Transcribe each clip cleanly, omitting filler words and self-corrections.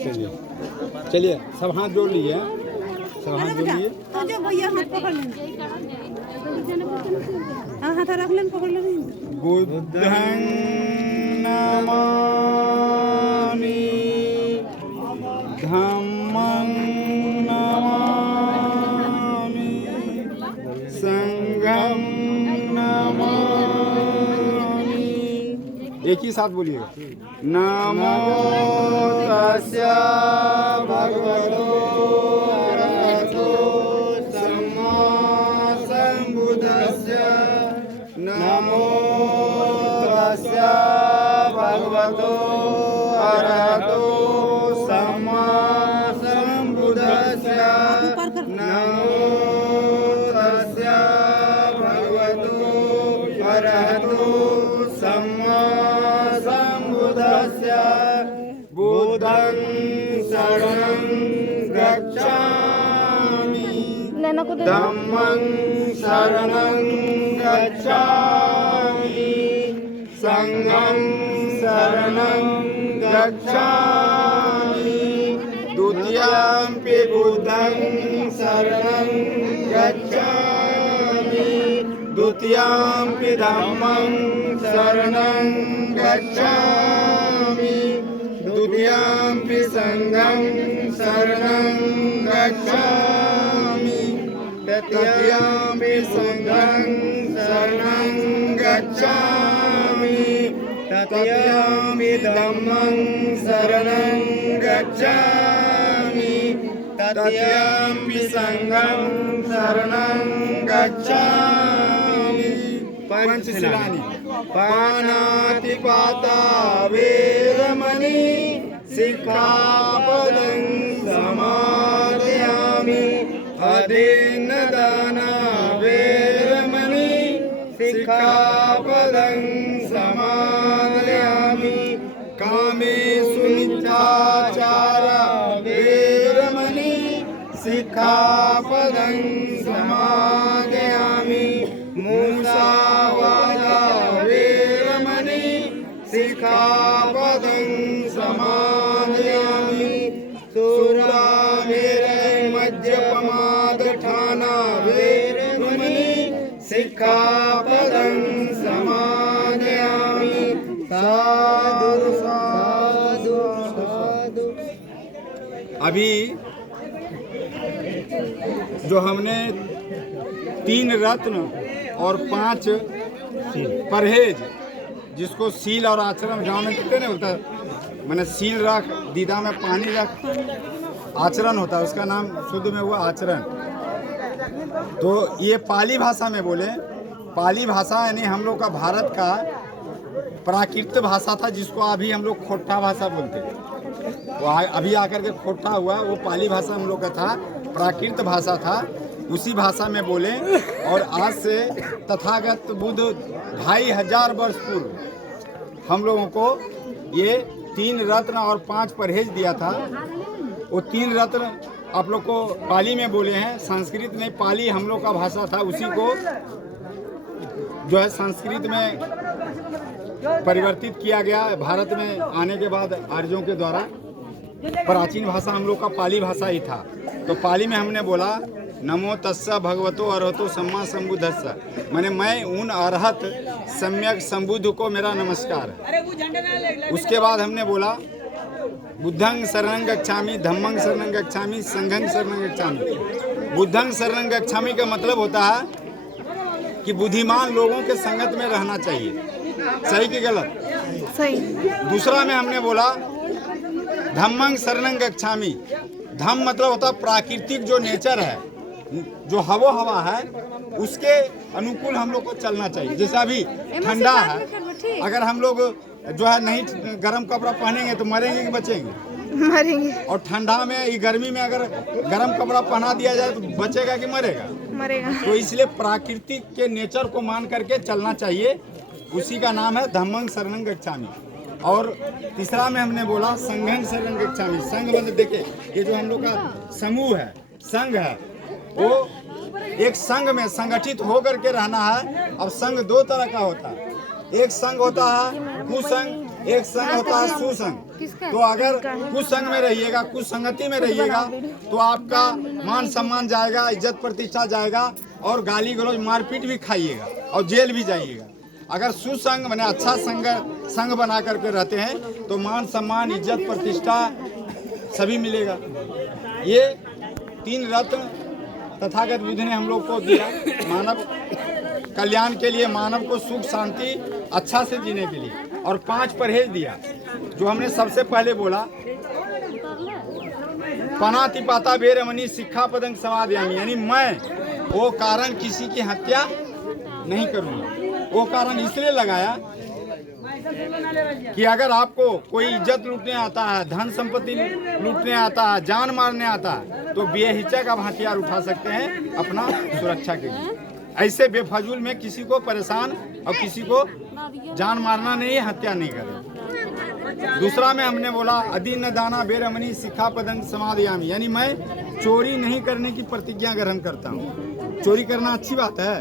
चलिए चलिए, सब हाथ जोड़ लिए, सब हाथ जोड़ लिए। तो जो भैया हाथ पकड़ लेना, हाँ हाथ रख लेना, पकड़ लेना। बुद्धं नमामि, धम्मं नमामि, संघं नमामि। एक ही साथ बोलिएगा। नमो तस्य भगवतो अरहतो सम्मा सम्बुद्धस्य। नमो तस्य भगवतो अरहतो सम्मा सम्बुद्धस्य। नमो तस्य भगवतो अरहतो सम्मा सम्बुद्धस्य। बुद्धं शरणं गच्छामि, धम्मं शरणं गच्छामि, संघं शरणं गच्छामि, द्वितीयंपि बुद्धं शरणं गच्छामि, द्वितीयंपि धम्मं शरणं गच्छामि, द्वितीयंपि संघं शरणं गच्छामि, तृतीयंपि संघं शरणं गच्छामि, तृतीयंपि धम्मं शरणं गच्छामि, तृतीयंपि संघं शरणं गच्छामि। पंचशिलानि पानातिपाता वेरमणि, सिक्खापदं समादयामि, अदीन्नदाना वेरमणि, सिक्खापदं समादयामि, कामेषु मिथ्याचारा वेरमणि, सिक्खापदं समादयामि, मुसावादा वेरमणि, सिक्खापदं समादयामि, सुरामेरय मज्जपमादठाना वेरमणि, सिक्खापदं समादयामि। साधु साधु साधु। अभी जो हमने 3 रत्न और 5 परहेज, जिसको सील और आचरण गांव में कहते हैं ना, होता है मैंने सील रख, दीदा में पानी रख, आचरण होता है, उसका नाम शुद्ध में हुआ आचरण। तो ये पाली भाषा में बोले, पाली भाषा यानी हम लोग का भारत का प्राकृत भाषा था, जिसको अभी हम लोग खोट्टा भाषा बोलते हैं। वो अभी आकर के खोट्टा हुआ, वो पाली भाषा हम लोग का था, प्राकृत भाषा था, उसी भाषा में बोले। और आज से तथागत बुद्ध 2500 वर्ष पूर्व हम लोगों को ये 3 रत्न और 5 परहेज दिया था। वो 3 रत्न आप लोग को पाली में बोले हैं, संस्कृत में पाली हम लोग का भाषा था, उसी को जो है संस्कृत में परिवर्तित किया गया भारत में आने के बाद आर्यों के द्वारा। प्राचीन भाषा हम लोग का पाली भाषा ही था। तो पाली में हमने बोला नमो तस्सा भगवतो अरहतो सम्मा सम्बुद्धस्सा, माने मैं उन अरहत सम्यक संबुद्ध को मेरा नमस्कार है। उसके बाद हमने बोला बुद्धं शरणं गच्छामि, धम्मं शरणं गच्छामि, संघं शरणं गच्छामि। बुद्धं शरणं गच्छामि का मतलब होता है कि बुद्धिमान लोगों के संगत में रहना चाहिए। सही कि गलत? सही। दूसरा में हमने बोला धम्मं शरणं गच्छामि। धम्म मतलब होता है प्राकृतिक जो नेचर है, जो हवा है, उसके अनुकूल हम लोग को चलना चाहिए। जैसे अभी ठंडा है, अगर हम लोग जो है नहीं गर्म कपड़ा पहनेंगे तो मरेंगे कि बचेंगे? मरेंगे। और ठंडा में, गर्मी में अगर गर्म कपड़ा पहना दिया जाए तो बचेगा कि मरेगा? मरेगा। तो इसलिए प्राकृतिक के नेचर को मान करके चलना चाहिए, उसी का नाम है धम्मं शरणं गच्छामि। और तीसरा में हमने बोला संघं शरणं गच्छामि। संघ मतलब देखिए, ये जो हम लोग का समूह है, संघ है, वो एक संघ में संगठित होकर के रहना है। अब संघ 2 तरह का होता है। एक संघ होता है कुसंघ एक संग होता है सुसंग। तो अगर कुसंग में रहिएगा, कुसंगति में रहिएगा तो आपका मान सम्मान जाएगा, इज्जत प्रतिष्ठा जाएगा और गाली गलौज मारपीट भी खाइएगा और जेल भी जाइएगा। अगर सुसंग मैंने अच्छा संग बना करके रहते हैं तो मान सम्मान इज्जत प्रतिष्ठा सभी मिलेगा। ये 3 रत्न तथागत बुद्ध ने हम लोग को दिया मानव कल्याण के लिए, मानव को सुख शांति अच्छा से जीने के लिए, और 5 परहेज दिया जो हमने सबसे पहले बोला। पनातिपाता बेरमणि सिक्खापदं समादयामि, यानी मैं वो कारण किसी की हत्या नहीं करूँगा। वो कारण इसलिए लगाया कि अगर आपको कोई इज्जत लूटने आता है, धन संपत्ति लूटने आता है, जान मारने आता है तो बेहिचक आप हथियार उठा सकते हैं अपना सुरक्षा के लिए। ऐसे बेफजूल में किसी को परेशान और किसी को जान मारना नहीं है, हत्या नहीं करें। दूसरा में हमने बोला अदीन दाना बेरमणि सिक्खापदं समादयामि, यानी मैं चोरी नहीं करने की प्रतिज्ञा ग्रहण करता हूँ। चोरी करना अच्छी बात है।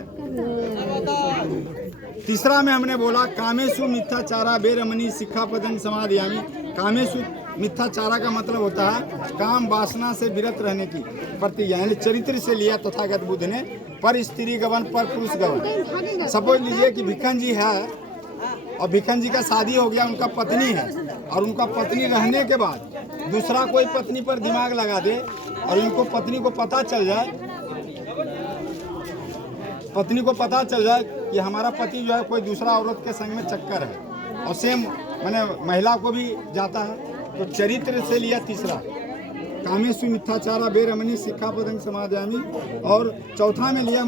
तीसरा में हमने बोला कामेषु मिथ्याचारा बेरमणि सिक्खापदं समादयामि। कामेषु मिथ्याचारा का मतलब होता है काम वासना से विरत रहने की प्रतिज्ञा, यानी चरित्र से लिया तथागत बुद्ध ने। पर स्त्री गवन पर पुरुष गवन। सपोज लीजिए कि भिखन जी है और भिखन जी का शादी हो गया, उनका पत्नी है, और उनका पत्नी रहने के बाद दूसरा कोई पत्नी पर दिमाग लगा दे और इनको पत्नी को पता चल जाए कि हमारा पति जो है कोई दूसरा औरत के संग में चक्कर है, और सेम मैंने महिला को भी जाता है, तो चरित्र से लिया तीसरा कामेषु मिथ्याचारा बेरमणि सिक्खापदं समादयामि, और चौथा में लिया